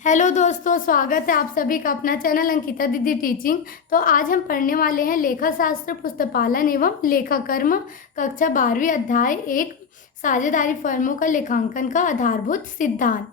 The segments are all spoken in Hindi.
हेलो दोस्तों, स्वागत है आप सभी का अपना चैनल अंकिता दीदी टीचिंग। तो आज हम पढ़ने वाले हैं लेखा शास्त्र पुस्तपालन एवं लेखा कर्म कक्षा 12वीं अध्याय 1 साझेदारी फर्मों का लेखांकन का आधारभूत सिद्धांत।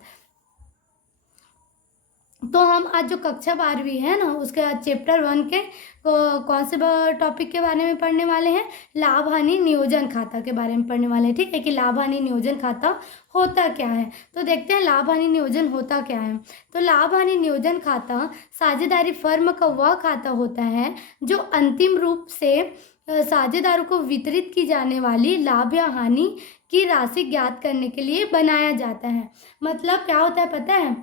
तो हम आज जो कक्षा 12वीं है ना, उसके आज चैप्टर 1 के कौन से टॉपिक के बारे में पढ़ने वाले हैं? लाभ हानि नियोजन खाता के बारे में पढ़ने वाले हैं। ठीक है कि लाभ हानि नियोजन खाता होता क्या है। तो देखते हैं लाभ हानि नियोजन होता क्या है। तो लाभ हानि नियोजन खाता साझेदारी फर्म का वह खाता होता है जो अंतिम रूप से साझेदारों को वितरित की जाने वाली लाभ या हानि की राशि ज्ञात करने के लिए बनाया जाता है। मतलब क्या होता है पता है?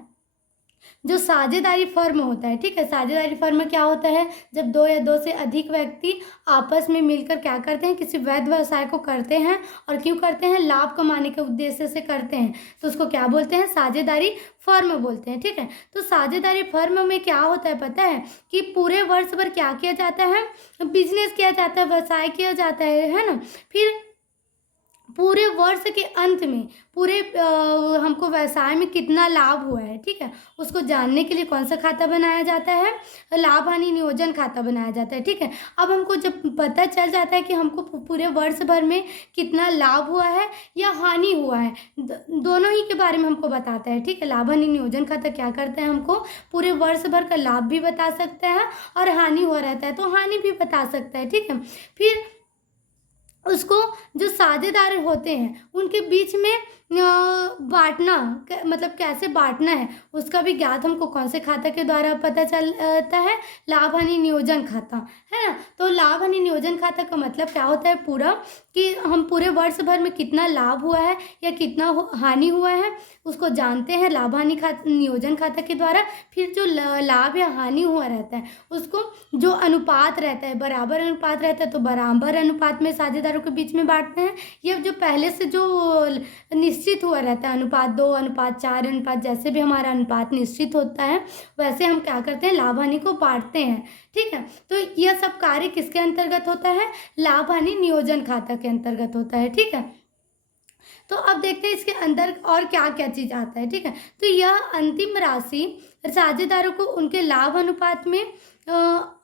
जो साझेदारी फर्म होता है, ठीक है, साझेदारी फर्म क्या होता है? जब दो या दो से अधिक व्यक्ति आपस में मिलकर क्या करते हैं, किसी वैध व्यवसाय को करते हैं। और क्यों करते हैं? लाभ कमाने के उद्देश्य से करते हैं। तो उसको क्या बोलते हैं? साझेदारी फर्म बोलते हैं। ठीक है, तो साझेदारी फर्म में क्या होता है पता है कि पूरे वर्ष भर क्या किया जाता है? बिजनेस किया जाता है, व्यवसाय किया जाता है ना। फिर पूरे वर्ष के अंत में पूरे हमको व्यवसाय में कितना लाभ हुआ है, ठीक है, उसको जानने के लिए कौन सा खाता बनाया जाता है? लाभ हानि नियोजन खाता बनाया जाता है। ठीक है, अब हमको जब पता चल जाता है कि हमको पूरे वर्ष भर में कितना लाभ हुआ है या हानि हुआ है, दोनों ही के बारे में हमको बताता है। ठीक है, लाभ हानि नियोजन खाता क्या करता है? हमको पूरे वर्ष भर का लाभ भी बता सकता है और हानि हुआ रहता है तो हानि भी बता सकता है। ठीक है, फिर उसको जो साझेदार होते हैं उनके बीच में बांटना, मतलब कैसे बांटना है उसका भी ज्ञात हमको कौन से खाता के द्वारा पता चलता है? लाभ हानि नियोजन खाता, है ना। तो लाभ हानि नियोजन खाता का मतलब क्या होता है पूरा, कि हम पूरे वर्ष भर में कितना लाभ हुआ है या कितना हानि हुआ है उसको जानते हैं लाभ हानि नियोजन खाता के द्वारा। फिर जो लाभ या हानि हुआ रहता है उसको जो अनुपात रहता है, बराबर अनुपात रहता है तो बराबर अनुपात में साझेदारों के बीच में बांटते हैं। ये जो पहले से जो निश्चित हुआ रहता है, अनुपात 2, अनुपात 4, अनुपात जैसे भी हमारा अनुपात निश्चित होता है वैसे हम क्या करते हैं? लाभ हानि को बांटते हैं। ठीक है, तो यह सब कार्य किसके अंतर्गत होता है? लाभ हानि नियोजन खाता के अंतर्गत होता है। ठीक है, तो अब देखते हैं इसके अंदर और क्या क्या चीज आता है। ठीक है, तो यह अंतिम राशि साझेदारों को उनके लाभ अनुपात में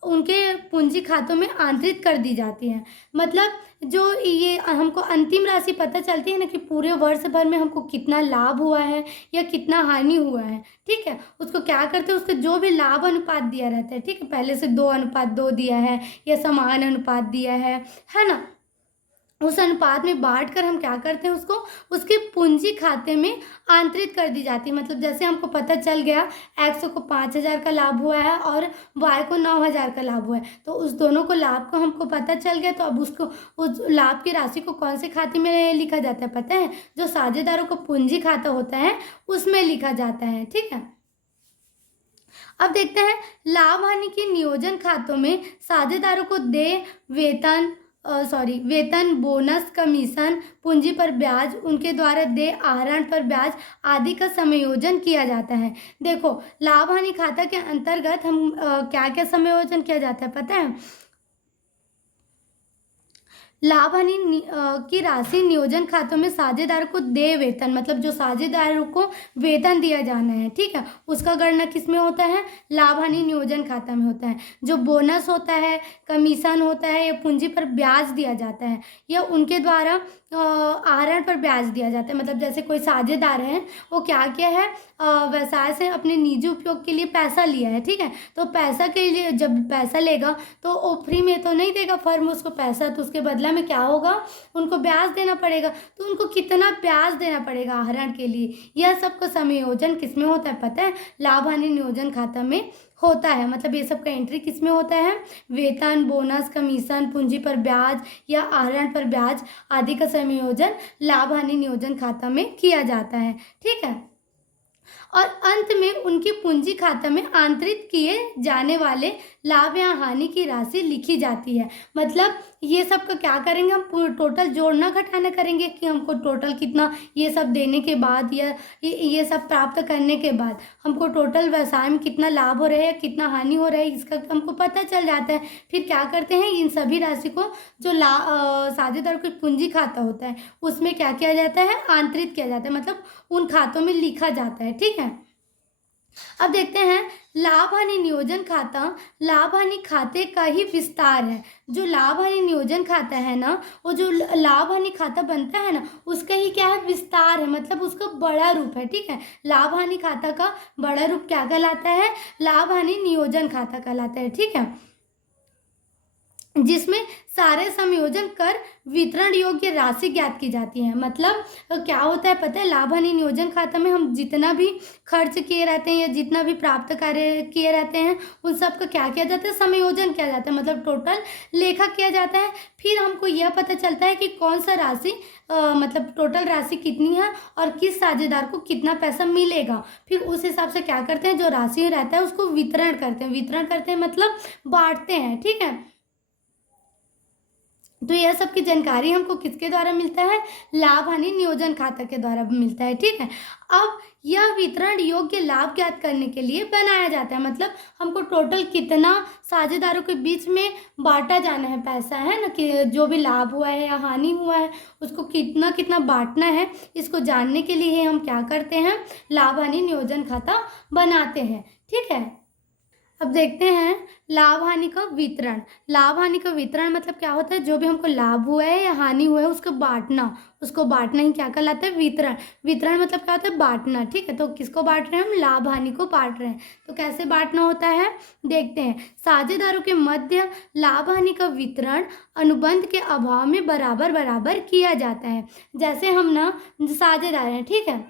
उनके पूंजी खातों में आंतरित कर दी जाती है। मतलब जो ये हमको अंतिम राशि पता चलती है ना कि पूरे वर्ष भर में हमको कितना लाभ हुआ है या कितना हानि हुआ है। ठीक है, उसको क्या करते हैं? उसको जो भी लाभ अनुपात दिया रहता है, ठीक है, पहले से 2:2 दिया है या समान अनुपात दिया है ना, उस अनुपात में बांटकर हम क्या करते हैं? उसको उसके पूंजी खाते में आंतरित कर दी जाती है। मतलब जैसे हमको पता चल गया एक्स को 5,000 का लाभ हुआ है और वाई को 9,000 का लाभ हुआ है, तो उस दोनों को लाभ को हमको पता चल गया, तो अब उसको उस लाभ की राशि को कौन से खाते में लिखा जाता है पता है? जो साझेदारों को पूंजी खाता होता है उसमें लिखा जाता है। ठीक है, अब देखते हैं लाभ हानि के नियोजन खातों में साझेदारों को देय वेतन वेतन, बोनस, कमीशन, पूंजी पर ब्याज, उनके द्वारा देय आहरण पर ब्याज आदि का समायोजन किया जाता है। देखो, लाभ हानि खाता के अंतर्गत हम क्या क्या समायोजन किया जाता है पता है? लाभ हानि की राशि नियोजन खातों में साझेदार को देय वेतन, मतलब जो साझेदारों को वेतन दिया जाना है, ठीक है, उसका गणना किस में होता है? लाभ हानि नियोजन खाता में होता है। जो बोनस होता है, कमीशन होता है या पूंजी पर ब्याज दिया जाता है या उनके द्वारा आहरण पर ब्याज दिया जाता है। मतलब जैसे कोई साझेदार है, वो क्या किया है, व्यवसाय से अपने निजी उपयोग के लिए पैसा लिया है, ठीक है, तो पैसा के लिए जब पैसा लेगा तो वो फ्री में तो नहीं देगा फर्म उसको पैसा, तो उसके बदला में क्या होगा? उनको ब्याज देना पड़ेगा। तो उनको कितना ब्याज देना पड़ेगा आहरण के लिए, यह सब का समायोजन किस में होता है पता है? लाभ हानि नियोजन खाता में होता है। मतलब ये सब का एंट्री किस में होता है? वेतन, बोनस, कमीशन, पूंजी पर ब्याज या आहरण पर ब्याज आदि का समायोजन लाभ हानि नियोजन खाता में किया जाता है। ठीक है, और अंत में उनकी पूंजी खाता में आंतरित किए जाने वाले लाभ या हानि की राशि लिखी जाती है। मतलब ये सब का क्या करेंगे? हम टोटल जोड़ना घटाना करेंगे कि हमको टोटल कितना ये सब देने के बाद या ये सब प्राप्त करने के बाद हमको टोटल व्यवसाय में कितना लाभ हो रहा है या कितना हानि हो रहा है इसका हमको पता चल जाता है। फिर क्या करते हैं? इन सभी राशि को जो साझेदार की पूंजी खाता होता है उसमें क्या किया जाता है? आंतरित किया जाता है, मतलब उन खातों में लिखा जाता है। ठीक है, अब देखते हैं लाभ हानि नियोजन खाता लाभ हानि खाते का ही विस्तार है। जो लाभ हानि नियोजन खाता है ना, वो जो लाभ हानि खाता बनता है ना, उसका ही क्या है, विस्तार है, मतलब उसका बड़ा रूप है। ठीक है, लाभ हानि खाता का बड़ा रूप क्या कहलाता है, लाभ हानि नियोजन खाता कहलाता है। ठीक है, जिसमें सारे संयोजन कर वितरण योग्य राशि ज्ञात की जाती है। मतलब क्या होता है पता है, लाभ हानि नियोजन खाता में हम जितना भी खर्च किए रहते हैं या जितना भी प्राप्त कार्य किए रहते हैं, उन सब का क्या किया जाता है, संयोजन किया जाता है, मतलब टोटल लेखा किया जाता है। फिर हमको यह पता चलता है कि कौन सा राशि मतलब टोटल राशि कितनी है और किस साझेदार को कितना पैसा मिलेगा। फिर उस हिसाब से क्या करते हैं, जो राशि रहता है उसको वितरण करते हैं। वितरण करते हैं मतलब बांटते हैं। ठीक है, तो यह सब की जानकारी हमको किसके द्वारा मिलता है, लाभ हानि नियोजन खाता के द्वारा मिलता है। ठीक है, अब यह वितरण योग्य लाभ ज्ञात करने के लिए बनाया जाता है। मतलब हमको टोटल कितना साझेदारों के बीच में बांटा जाना है पैसा, है ना, कि जो भी लाभ हुआ है या हानि हुआ है उसको कितना कितना बांटना है, इसको जानने के लिए हम क्या करते हैं, लाभ हानि नियोजन खाता बनाते हैं। ठीक है, अब देखते हैं लाभ हानि का वितरण। लाभ हानि का वितरण मतलब क्या होता है, जो भी हमको लाभ हुआ है या हानि हुआ है उसको बांटना, उसको बांटना ही क्या कहलाता है, वितरण। वितरण मतलब क्या होता है, बांटना। ठीक है, तो किसको बांट रहे हैं हम, लाभ हानि को बांट रहे हैं। तो कैसे बांटना होता है, देखते हैं। साझेदारों के मध्य लाभ हानि का वितरण अनुबंध के अभाव में बराबर बराबर किया जाता है। जैसे हम ना साझेदार हैं, ठीक है,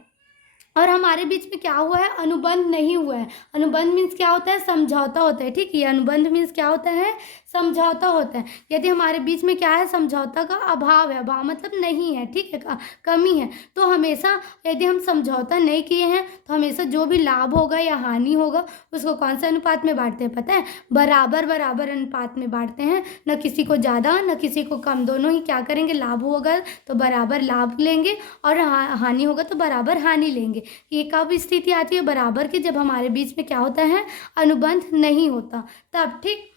और हमारे बीच में क्या हुआ है, अनुबंध नहीं हुआ है। अनुबंध मीन्स क्या होता है, समझौता होता है। ठीक है, अनुबंध मीन्स क्या होता है, समझौता होता है। यदि हमारे बीच में क्या है, समझौता का अभाव है, अभाव मतलब नहीं है, ठीक है, कमी है, तो हमेशा यदि हम समझौता नहीं किए हैं तो हमेशा जो भी लाभ होगा या हानि होगा उसको कौन से अनुपात में बांटते हैं, पता है, बराबर बराबर अनुपात में बांटते हैं। न किसी को ज़्यादा न किसी को कम, दोनों ही क्या करेंगे, लाभ होगा तो बराबर लाभ लेंगे और हानि होगा तो बराबर हानि लेंगे। ये कब स्थिति आती है, बराबर की, जब हमारे बीच में क्या होता है, अनुबंध नहीं होता तब। ठीक,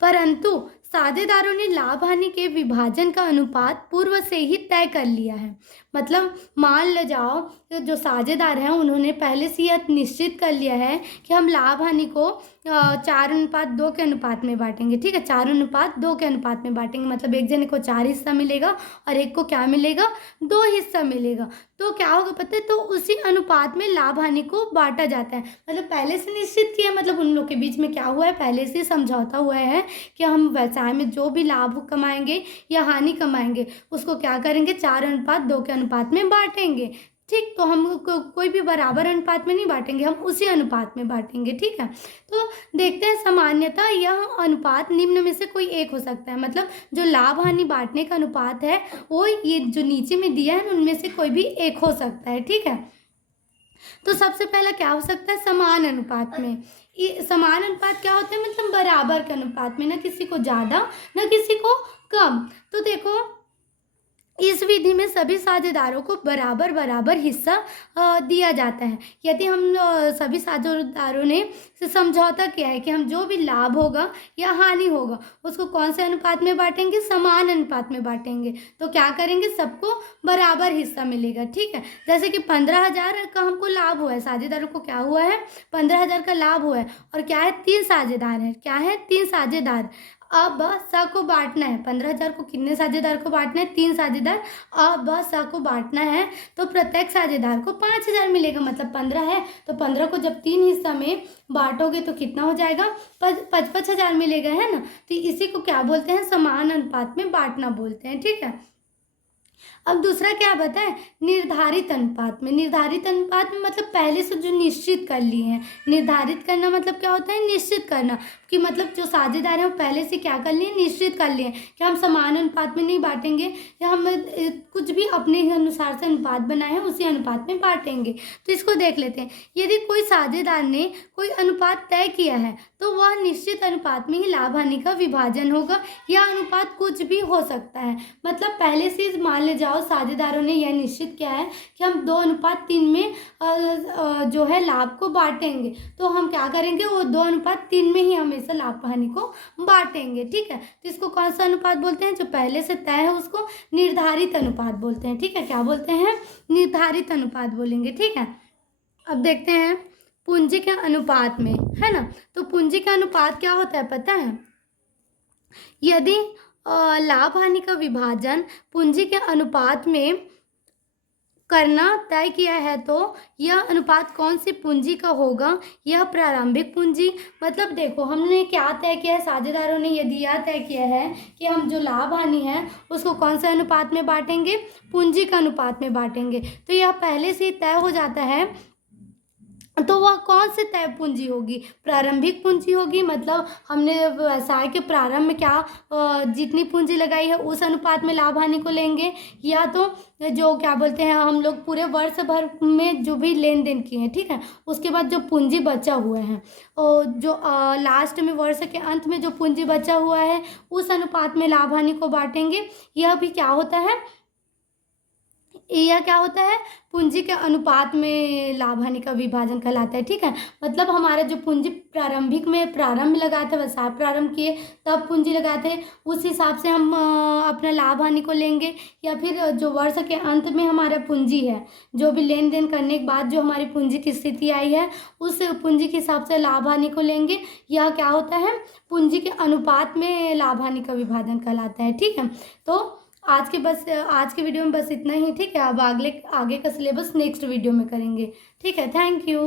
परंतु साझेदारों ने लाभ हानि के विभाजन का अनुपात पूर्व से ही तय कर लिया है। मतलब मान ले जाओ जो साझेदार हैं उन्होंने पहले से यह निश्चित कर लिया है कि हम लाभ हानि को 4:2 के अनुपात में बांटेंगे। ठीक है, 4:2 के अनुपात में बांटेंगे, मतलब एक जने को 4 हिस्सा मिलेगा और एक को क्या मिलेगा, 2 हिस्सा मिलेगा। तो क्या होगा पता है, तो उसी अनुपात में लाभ हानि को बांटा जाता है। मतलब पहले से निश्चित किया, मतलब उन लोग के बीच में क्या हुआ है, पहले से समझौता हुआ है कि हम व्यवसाय में जो भी लाभ कमाएंगे या हानि कमाएंगे उसको क्या करेंगे, 4:2 के अनुपात में बांटेंगे। ठीक, तो हम कोई भी बराबर अनुपात में नहीं बांटेंगे, हम उसी अनुपात में बांटेंगे। ठीक है, तो देखते हैं सामान्यतः यह अनुपात निम्न में से कोई एक हो सकता है। मतलब जो लाभ हानि बांटने का अनुपात है वो ये जो नीचे में दिया है उनमें से कोई भी एक हो सकता है। ठीक है, तो सबसे पहला क्या हो सकता है, समान अनुपात में। ये समान अनुपात क्या होता है, मतलब बराबर के अनुपात में, ना किसी को ज़्यादा ना किसी को कम। तो देखो इस विधि में सभी साझेदारों को बराबर बराबर हिस्सा दिया जाता है। यदि हम सभी साझेदारों ने समझौता किया है कि हम जो भी लाभ होगा या हानि होगा उसको कौन से अनुपात में बांटेंगे, समान अनुपात में बांटेंगे। तो क्या करेंगे, सबको बराबर हिस्सा मिलेगा। ठीक है, जैसे कि 15,000 का हमको लाभ हुआ है, साझेदारों को क्या हुआ है, 15,000 का लाभ हुआ है, और क्या है, 3 साझेदार हैं, क्या है, 3 साझेदार। अब स को बांटना है, 15,000 को कितने साझेदार को बांटना है, 3 साझेदार। अब स को बांटना है तो प्रत्येक साझेदार को 5,000 मिलेगा, मतलब 15 है तो 15 को जब 3 हिस्सा में बांटोगे तो कितना हो जाएगा, 5,000 मिलेगा, है ना। तो इसी को क्या बोलते हैं, समान अनुपात में बांटना बोलते हैं। ठीक है, अब दूसरा क्या बताएं, निर्धारित अनुपात में। निर्धारित अनुपात में मतलब पहले से जो निश्चित कर लिए हैं। निर्धारित करना मतलब क्या होता है, निश्चित करना, कि मतलब जो साझेदार हैं वो पहले से क्या कर लिए, निश्चित कर लिए कि हम समान अनुपात में नहीं बांटेंगे या हम कुछ भी अपने ही अनुसार से अनुपात बनाए हैं उसी अनुपात में बांटेंगे। तो इसको देख लेते हैं। यदि कोई साझेदार ने कोई अनुपात तय किया है तो वह निश्चित अनुपात में ही लाभ हानि का विभाजन होगा। यह अनुपात कुछ भी हो सकता है, मतलब पहले से मान ले जाओ साझेदारों ने यह निश्चित किया है कि हम 2:3 में जो है लाभ को बांटेंगे, तो हम क्या करेंगे, वो 2:3 में ही हमेशा लाभ हानि को बांटेंगे। ठीक है, तो इसको कौन सा अनुपात बोलते हैं, जो पहले से तय है उसको निर्धारित अनुपात बोलते हैं। ठीक है, क्या बोलते हैं, निर्धारित अनुपात बोलेंगे। ठीक है, अब देखते हैं पूंजी के अनुपात में, है ना। तो पूंजी का अनुपात क्या होता है पता है? यदि लाभ हानि का विभाजन पूंजी के अनुपात में करना तय किया है तो यह अनुपात कौन सी पूंजी का होगा? यह प्रारंभिक पूंजी। मतलब देखो, हमने क्या तय किया है, साझेदारों ने यदि यह तय किया है कि हम जो लाभ हानि है उसको कौन से अनुपात में बांटेंगे? पूंजी का अनुपात में बांटेंगे। तो यह पहले से ही तय हो जाता है। तो वह कौन सी तय पूंजी होगी? प्रारंभिक पूंजी होगी। मतलब हमने व्यवसाय के प्रारंभ में क्या जितनी पूंजी लगाई है उस अनुपात में लाभ हानि को लेंगे, या तो जो क्या बोलते हैं हम लोग पूरे वर्ष भर में जो भी लेन देन किए हैं, ठीक है, उसके बाद जो पूंजी बचा हुआ है और जो लास्ट में वर्ष के अंत में जो पूंजी बचा हुआ है उस अनुपात में लाभ हानि को बांटेंगे। यह भी क्या होता है? यह क्या होता है? पूंजी के अनुपात में लाभ हानि का विभाजन कहलाता है, ठीक है। मतलब हमारा जो पूंजी प्रारंभिक में प्रारंभ लगाए थे, व्यवसाय प्रारंभ किए तब पूंजी लगाए थे, उस हिसाब से हम अपना लाभ हानि को लेंगे, या फिर जो वर्ष के अंत में हमारा पूंजी है, जो भी लेन देन करने के बाद जो हमारी पूंजी की स्थिति आई है उस पूंजी के हिसाब से लाभ हानि को लेंगे। यह क्या होता है? पूंजी के अनुपात में लाभ हानि का विभाजन कहलाता है, ठीक है। तो आज के वीडियो में बस इतना ही, ठीक है। अब आगे का सिलेबस नेक्स्ट वीडियो में करेंगे, ठीक है। Thank you.